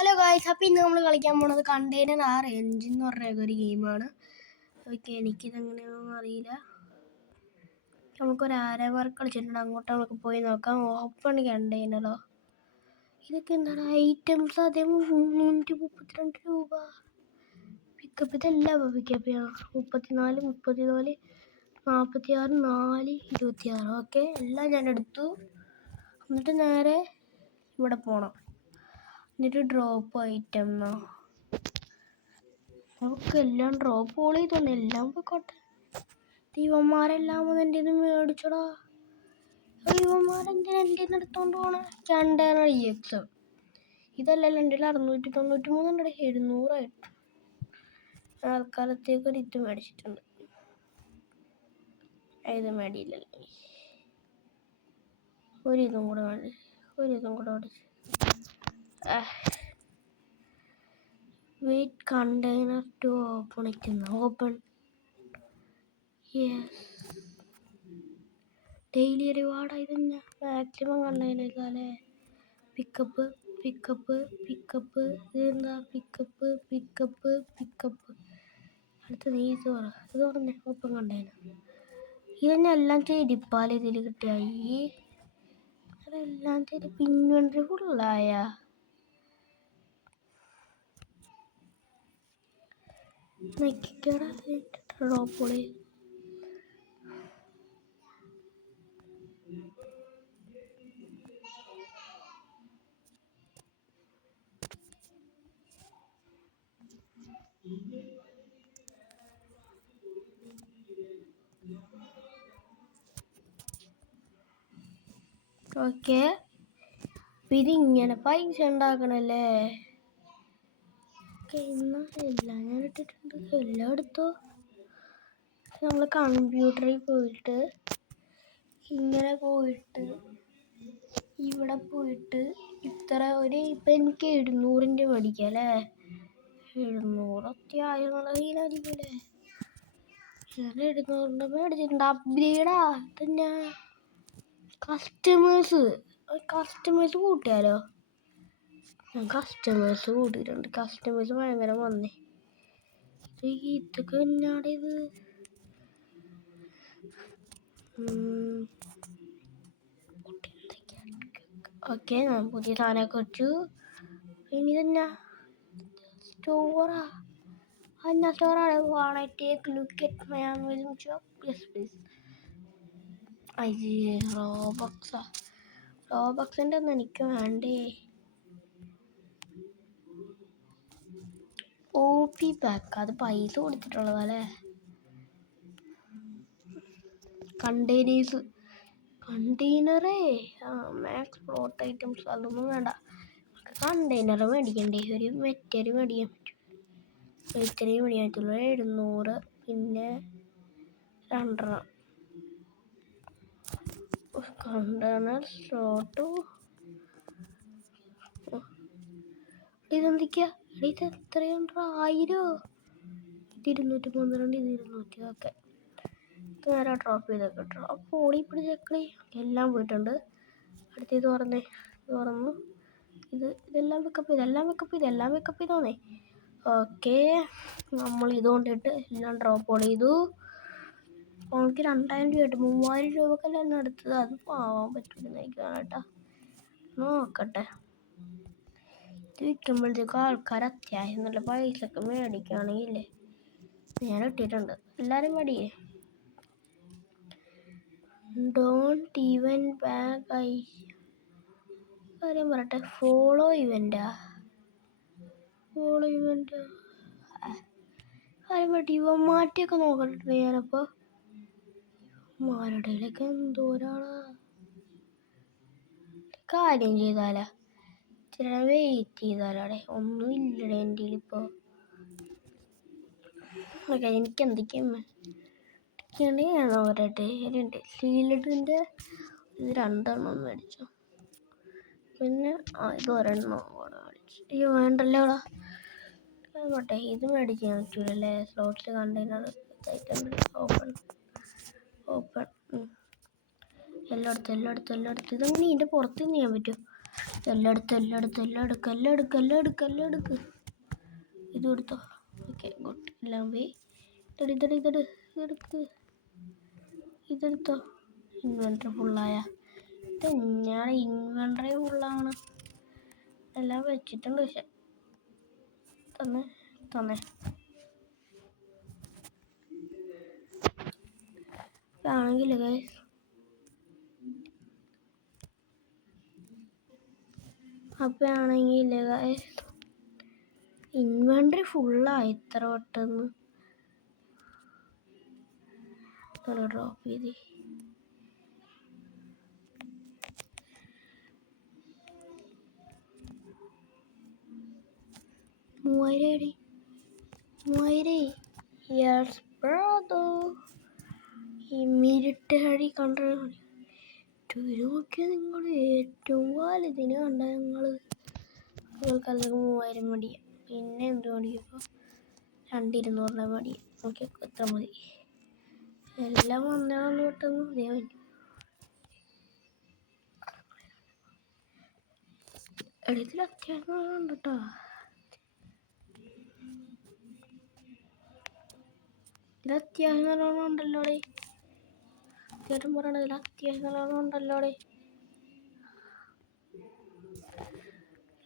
Hello guys, അപ്പോൾ ഇന്ന് നമ്മൾ കളിക്കാൻ പോകുന്നത് കണ്ടെയ്നർ ആർ എൻജിൻ എന്ന് പറഞ്ഞ ഒരു ഗെയിമാണ്. ഓക്കെ, എനിക്കിതെങ്ങനെയാണെന്ന് അറിയില്ല. നമുക്കൊരു ആരവർക്ക് കളിച്ചിട്ടുണ്ട്, അങ്ങോട്ട് നമുക്ക് പോയി നോക്കാം. ഓപ്പൺ കണ്ടെയ്നറോ, ഇതൊക്കെ എന്താണ് ഐറ്റംസ്? അതേ 332 രൂപ. പിക്കപ്പ് ഇതെല്ലാം പിക്കപ്പ് ചെയ്യണം. 34, 44, 46, 4, 26. ഓക്കെ, എല്ലാം ഞാൻ എടുത്തു. എന്നിട്ട് നേരെ ഇവിടെ പോകണം. എന്നിട്ട് ഡ്രോപ്പ് ഐറ്റം നമുക്കെല്ലാം ഡ്രോപ്പ് ഓൾ ചെയ്തോണ്ട് എല്ലാം പോയിക്കോട്ടെ. ദൈവന്മാരെല്ലാം എൻ്റെ നിന്ന് മേടിച്ചടാ. ദൈവന്മാരെന്തിനാ എൻ്റെ നിന്ന് എടുത്തോണ്ട് പോണേ? കണ്ടെയ്നർ EX ഇതല്ലല്ലോ എൻ്റെ 693 ഉണ്ട്, 700 ആൾക്കാലത്തേക്ക് ഒരു ഇത് മേടിച്ചിട്ടുണ്ട്. ഇത് മേടിയില്ലല്ലോ, ഒരിതും കൂടെ മേടിച്ചു. Wait, container to open it. Open. Yes. Daily reward idenne. Maximum container kale. Pickup. Idenda pickup. അടുത്ത നീസ് പറ. ഇത് പറഞ്ഞേ ഓപ്പൺ container. ഇതെല്ലാം ചെയ്തിപ്പാൽ ഇതിൽ കിട്ടിയായി. അതെല്ലാം ചെയ്ത് ഇൻവെന്ററി ഫുള്ളായ. ഡ്രോപ്പോളി ഓക്കെ, ഇതിങ്ങനെ പൈസ ഉണ്ടാക്കണല്ലേ. ഇന്ന് എല്ലാം ഞാൻ ഇട്ടിട്ടുണ്ട്, എല്ലാം എടുത്തോ. നമ്മൾ കമ്പ്യൂട്ടറിൽ പോയിട്ട് ഇങ്ങനെ പോയിട്ട് ഇവിടെ പോയിട്ട് ഇത്ര ഇപ്പം എനിക്ക് 700 മേടിക്കാം അല്ലേ. 700 അത്യാവശ്യം നല്ല കയ്യിലായിരിക്കുമല്ലേ. ഞാൻ 700 മേടിച്ചിട്ടുണ്ട്. അപ്ഗ്രേഡാ പിന്നെ കസ്റ്റമേഴ്സ് കൂട്ടിയാലോ. ഞാൻ കസ്റ്റമേഴ്സ് കൂട്ടിയിട്ടുണ്ട്. കസ്റ്റമേഴ്സ് ഭയങ്കര വന്നേ. ഇതൊക്കെ എന്നാണ് ഇത്? ഓക്കെ, ഞാൻ പുതിയ സാധനമൊക്കെ വെച്ചു. ഇനി തന്നെ സ്റ്റോറാ സ്റ്റോറാണ്. Take look at my amazing shop. Yes please. റോബക്സിൻ്റെ ഒന്നും എനിക്ക് വേണ്ടേ. OP പാക്ക് അത് പൈസ കൊടുത്തിട്ടുള്ളതല്ലേ. കണ്ടെയ്നറേ മാക്സ് പ്ലോട്ട് ഐറ്റംസ് അതൊന്നും വേണ്ട. കണ്ടെയ്നർ മേടിക്കണ്ടേ. ഒരു മെറ്ററി മേടിക്കാൻ പറ്റും. മെറ്ററി മേടിക്കാൻ പറ്റുള്ളൂ. 700 പിന്നെ 2 കണ്ടെയ്നർ സ്ലോട്ട്. ഇതെന്തൊക്കെയാ? ഇത് എത്രയുണ്ട്? 1000. ഇത് 212, ഇത് 200. ഓക്കെ, നേരെ ഡ്രോപ്പ് ചെയ്തൊക്കെ ഡ്രോപ്പ് ഓടി പിടിച്ചേക്കളി. എല്ലാം പോയിട്ടുണ്ട്. അടുത്ത് തുറന്നു. ഇതെല്ലാം പിക്കപ്പ് ചെയ്തോന്നേ. ഓക്കെ, നമ്മൾ ഇതുകൊണ്ടിട്ട് എല്ലാം ഡ്രോപ്പ് ഓൾ ചെയ്തു. നമുക്ക് 2000 രൂപ 3000 രൂപക്കല്ല എന്നെ എടുത്തത്. അത് പാവാൻ പറ്റൂലെന്നായിരിക്കും കേട്ടോ. നോക്കട്ടെ. ഇത് വിൽക്കുമ്പോഴത്തേക്കും ആൾക്കാർ അത്യാവശ്യം നല്ല പൈസക്ക് മേടിക്കുകയാണെങ്കിലേ ഞാൻ ഇട്ടിട്ടുണ്ട്. എല്ലാവരും മേടിയേ. ഡോണ്ട് ഈവൻ ബാഗ് കാര്യം പറയട്ടെ. ഫോളോ ഇവൻ്റാ കാര്യം പറയട്ടെ. ഇവന്മാറ്റൊക്കെ നോക്കട്ടെ ഞാനപ്പോൾ. ഇവന്മാരുടെയിലൊക്കെ എന്തോരാളാ. കാര്യം ചെയ്താലാ ഇച്ചിരി വെയിറ്റ് ചെയ്താലാടെ. ഒന്നും ഇല്ലടേ എൻ്റെ ഇപ്പോൾ. ഓക്കെ, എനിക്ക് എന്തൊക്കെയാണ് ഞാൻ നോക്കട്ടെ. ഇതിൻ്റെ സീലിഡിൻ്റെ ഇത് 2 മേടിച്ചു. പിന്നെ ഇത് 1 കൂടെ മേടിച്ചു. അയ്യോ വേണ്ടല്ലോ അവിടെ. പോട്ടെ, ഇത് മേടിക്കാൻ പറ്റൂലല്ലേ. സ്ലോട്ടിൽ കണ്ടെയ്നർ ഓപ്പൺ എല്ലായിടത്തും. ഇതെങ്ങനെ ഇതിൻ്റെ പുറത്ത് നിന്ന് ചെയ്യാൻ പറ്റും? എല്ലാം എടുക്ക്. ഇത് കൊടുത്തോ. Okay good. എല്ലാം പോയി. ഇതെടുത്തോ. ഇൻവെൻട്രി ഫുള്ളായ. ഞാൻ ഇൻവെൻട്രി ഫുള്ളാണ്. എല്ലാം വെച്ചിട്ടുണ്ട്. പക്ഷെ തന്നെ ആണെങ്കിൽ ഇൻവെൻട്രി ഫുള്ളായി ഇത്ര പെട്ടെന്ന്. ഡ്രോപ്പ് ചെയ്ത് 3000 യെസ് ബ്രദർ. മിലിറ്ററി കൺട്രോൾ നോക്കിയാൽ നിങ്ങൾ ഏറ്റവും വലുതിന് കണ്ട ഞങ്ങൾക്ക് 3000 മടിയ. പിന്നെ എന്ത് മടിയപ്പോൾ 2200 മടിയ. ഓക്കെ എത്ര മതി. എല്ലാം വന്നാണെന്ന് പെട്ടെന്ന് ദേവൻ. ഇതിൽ അത്യാവശ്യം ഉണ്ട് കേട്ടോ. ഇതിൽ അത്യാവശ്യം നല്ലോണം ഉണ്ടല്ലോടെ. ചേട്ടൻ പറയണത് ഇതിൽ അത്യാവശ്യം നല്ലോണം ഉണ്ടല്ലോടെ.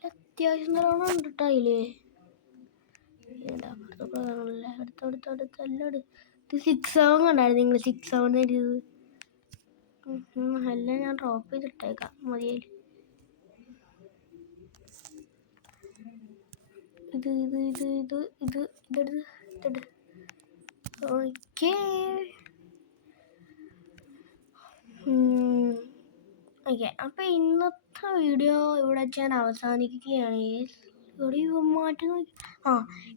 അത്യാവശ്യം നല്ലോണം ഉണ്ട് കേട്ടോ അതില്. അടുത്ത് എല്ലാം ഇത് 6-7 കണ്ടായിരുന്നു നിങ്ങൾ. 6-7 എഴുതിയത് എല്ലാം ഞാൻ ഡ്രോപ്പ് ചെയ്തിട്ടേക്കാം. മതിയായി. ഇത് ഓക്കെ. ഓക്കെ, അപ്പം ഇന്നത്തെ വീഡിയോ ഇവിടെ ഞാൻ അവസാനിക്കുകയാണ്.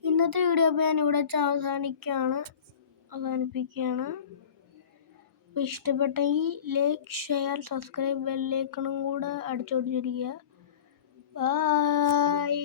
ഇന്നത്തെ വീഡിയോ അപ്പോൾ ഞാൻ ഇവിടെ വെച്ച് അവസാനിപ്പിക്കുകയാണ്. അപ്പോൾ ഇഷ്ടപ്പെട്ടെങ്കിൽ ലൈക്ക്, ഷെയർ, സബ്സ്ക്രൈബ്, ബെല്ലൈക്കണും കൂടെ അടിച്ചോടിച്ചിരിക്കുക. ബൈ.